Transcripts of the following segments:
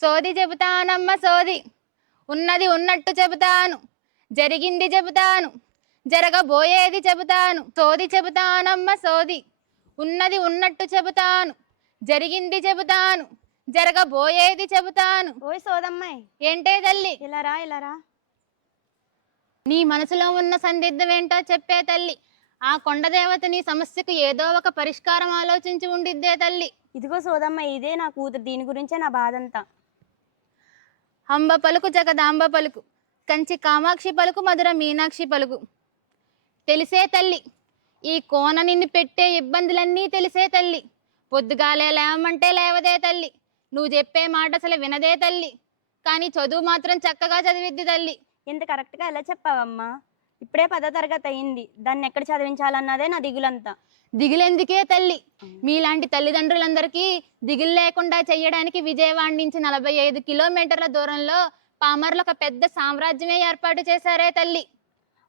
సోది చెబుతానమ్మ సోది, ఉన్నది ఉన్నట్టు చెబుతాను, జరిగింది చెబుతాను, జరగబోయేది చెబుతాను. సోది చెబుతానమ్మ సోది, ఉన్నది ఉన్నట్టు చెబుతాను, జరిగింది చెబుతాను, జరగబోయేది చెబుతాను. ఓయ్ సోదమ్మాయి, ఏంటే తల్లి? ఇలా రా. నీ మనసులో ఉన్న సందిగ్ధం ఏంటో చెప్పే తల్లి. ఆ కొండదేవత నీ సమస్యకు ఏదో ఒక పరిష్కారం ఆలోచించి ఉండిద్దే తల్లి. ఇదిగో సోదమ్మ, ఇదే నా కూతురు, దీని గురించే నా బాధంతా. అంబ పలుకు జగదాంబ పలుకు, కంచి కామాక్షి పలుకు, మధుర మీనాక్షి పలుకు. తెలిసే తల్లి, ఈ కోన నిన్ను పెట్టే ఇబ్బందులన్నీ తెలిసే తల్లి. పొద్దుగాలే లేవమంటే లేవదే తల్లి, నువ్వు చెప్పే మాట అసలు వినదే తల్లి. కానీ చదువు మాత్రం చక్కగా చదివిద్ది తల్లి. ఇంత కరెక్ట్గా ఎలా చెప్పావమ్మా? ఇప్పుడే 10వ తరగతి అయింది, దాన్ని ఎక్కడ చదివించాలన్నదే నా దిగులంతా. దిగులెందుకే తల్లి? మీలాంటి తల్లిదండ్రులందరికీ దిగులు లేకుండా చెయ్యడానికి విజయవాడ నుంచి 45 కిలోమీటర్ల దూరంలో పామర్లో ఒక పెద్ద సామ్రాజ్యమే ఏర్పాటు చేశారే తల్లి.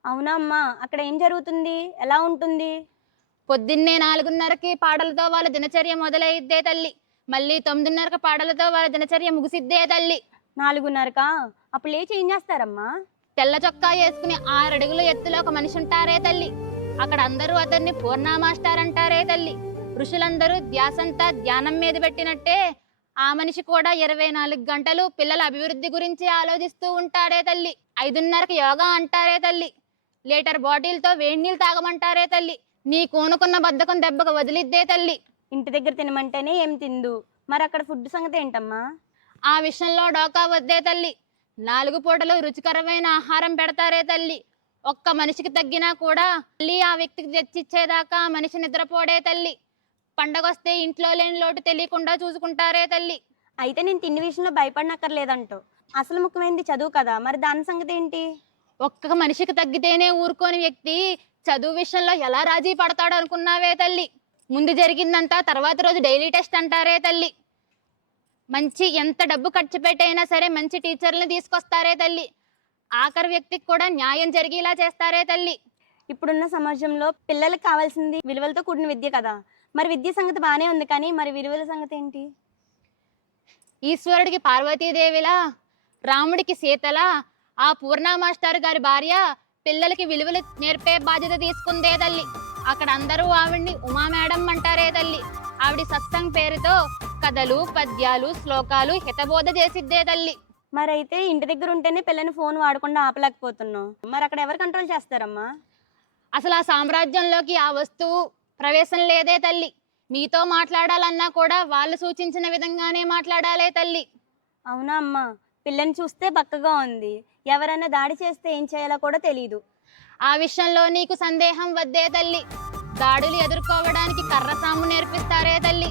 అవునా అమ్మా? అక్కడ ఏం జరుగుతుంది, ఎలా ఉంటుంది? పొద్దున్నే 4:30కి పాటలతో వాళ్ళ దినచర్య మొదలైద్దే తల్లి. మళ్ళీ 9:30కి పాటలతో వాళ్ళ దినచర్య ముగిసిద్దే తల్లి. 4:30కా? అప్పుడు లేచి ఏం చేస్తారమ్మా? తెల్ల చొక్కా వేసుకుని 6 అడుగుల ఎత్తులో ఒక మనిషి ఉంటారే తల్లి. అక్కడ అందరూ అతన్ని పూర్ణ మాస్టర్ అంటారే తల్లి. ఋషులందరూ ధ్యాసంతా ధ్యానం మీద పెట్టినట్టే ఆ మనిషి కూడా 24 గంటలు పిల్లల అభివృద్ధి గురించి ఆలోచిస్తూ ఉంటాడే తల్లి. 5:30కి యోగా అంటారే తల్లి. లీటర్ బాటిల్తో వేడి నీళ్ళు తాగమంటారే తల్లి. నీ కోనుకున్న బద్ధకం దెబ్బకు వదిలిద్దే తల్లి. ఇంటి దగ్గర తినమంటేనే ఏం తిందు, మరి అక్కడ ఫుడ్ సంగతి ఏంటమ్మా? ఆ విషయంలో డోకా వద్దే తల్లి. 4 పూటలు రుచికరమైన ఆహారం పెడతారే తల్లి. ఒక్క మనిషికి తగ్గినా కూడా మళ్ళీ ఆ వ్యక్తికి తెచ్చిచ్చేదాకా మనిషి నిద్రపోడే తల్లి. పండగొస్తే ఇంట్లో లేని లోటు తెలియకుండా చూసుకుంటారే తల్లి. అయితే నేను తిండి విషయంలో భయపడనక్కర్లేదంటో. అసలు ముఖ్యమైనది చదువు కదా, మరి దాని సంగతి ఏంటి? ఒక్క మనిషికి తగ్గితేనే ఊరుకోని వ్యక్తి చదువు విషయంలో ఎలా రాజీ పడతాడు అనుకున్నావే తల్లి? ముందు జరిగిందంతా తర్వాత రోజు డైలీ టెస్ట్ అంటారే తల్లి. మంచి ఎంత డబ్బు ఖర్చు పెట్టైనా సరే మంచి టీచర్లను తీసుకొస్తారే తల్లి. ఆఖరి వ్యక్తికి కూడా న్యాయం జరిగేలా చేస్తారే తల్లి. ఇప్పుడున్న సమాజంలో పిల్లలకు కావాల్సింది విలువలతో కూడిన విద్య కదా, మరి విద్య సంగతి బాగానే ఉంది, కానీ మరి విలువల సంగతి ఏంటి? ఈశ్వరుడికి పార్వతీదేవిలా, రాముడికి సీతలా ఆ పూర్ణ మాస్టర్ గారి భార్య పిల్లలకి విలువలు నేర్పే బాధ్యత తీసుకుందే తల్లి. అక్కడ అందరూ ఆవిడ్ని ఉమా మేడం అంటారే తల్లి. ఆవిడ సత్సంగ్ పేరుతో కథలు, పద్యాలు, శ్లోకాలు హితబోధ చేసిద్దే తల్లి. మరైతే ఇంటి దగ్గర ఉంటేనే పిల్లని ఫోన్ వాడకుండా ఆపలేకపోతున్నావు, మరి అక్కడ ఎవరు కంట్రోల్ చేస్తారమ్మా? అసలు ఆ సామ్రాజ్యంలోకి ఆ వస్తువు ప్రవేశం లేదే తల్లి. మీతో మాట్లాడాలన్నా కూడా వాళ్ళు సూచించిన విధంగానే మాట్లాడాలే తల్లి. అవునా అమ్మా? పిల్లని చూస్తే బక్కగా ఉంది, ఎవరైనా దాడి చేస్తే ఏం చేయాలో కూడా తెలీదు. ఆ విషయంలో నీకు సందేహం వద్దే తల్లి. దాడులు ఎదుర్కోవడానికి కర్రసాము నేర్పిస్తారే తల్లి.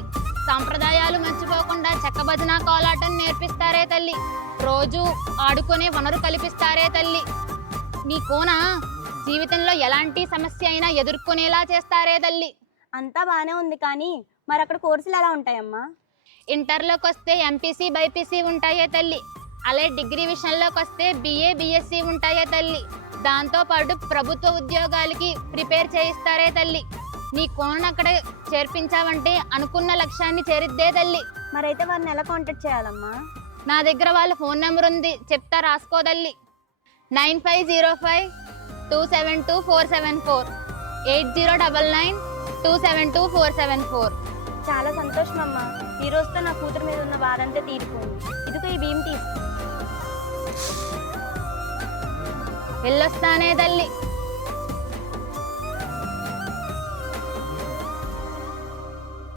సాంప్రదాయాలు మర్చిపోకుండా చెక్క భజన కోలాటం నేర్పిస్తారే తల్లి. రోజు ఆడుకునే వనరు కల్పిస్తారే తల్లి. నీ కోన జీవితంలో ఎలాంటి సమస్య అయినా ఎదుర్కొనేలా చేస్తారే తల్లి. అంతా బాగానే ఉంది, కానీ మరి అక్కడ కోర్సులు ఎలా ఉంటాయమ్మా? ఇంటర్లోకి వస్తే ఎంపీసీ, బైపీసీ ఉంటాయే తల్లి. అలాగే డిగ్రీ విషయంలోకి వస్తే BA, BSc ఉంటాయే తల్లి. దాంతో పాటు ప్రభుత్వ ఉద్యోగాలకి ప్రిపేర్ చేయిస్తారే తల్లి. నీ కోన్ అక్కడ చేర్పించావంటే అనుకున్న లక్ష్యాన్ని చేరిద్దే తల్లి. మరైతే వారిని ఎలా కాంటాక్ట్ చేయాలమ్మా? నా దగ్గర వాళ్ళ ఫోన్ నెంబర్ ఉంది, చెప్తా రాసుకోదల్లి. 9505272474 8099272474. చాలా సంతోషం అమ్మా, ఈ రోజుతో నా కూతురు మీద ఉన్న బాధ అంతా తీరిపోయింది. ఇదిగో ఈ భీమ్ తీసుకో. వెళ్ళొస్తానే తల్లి.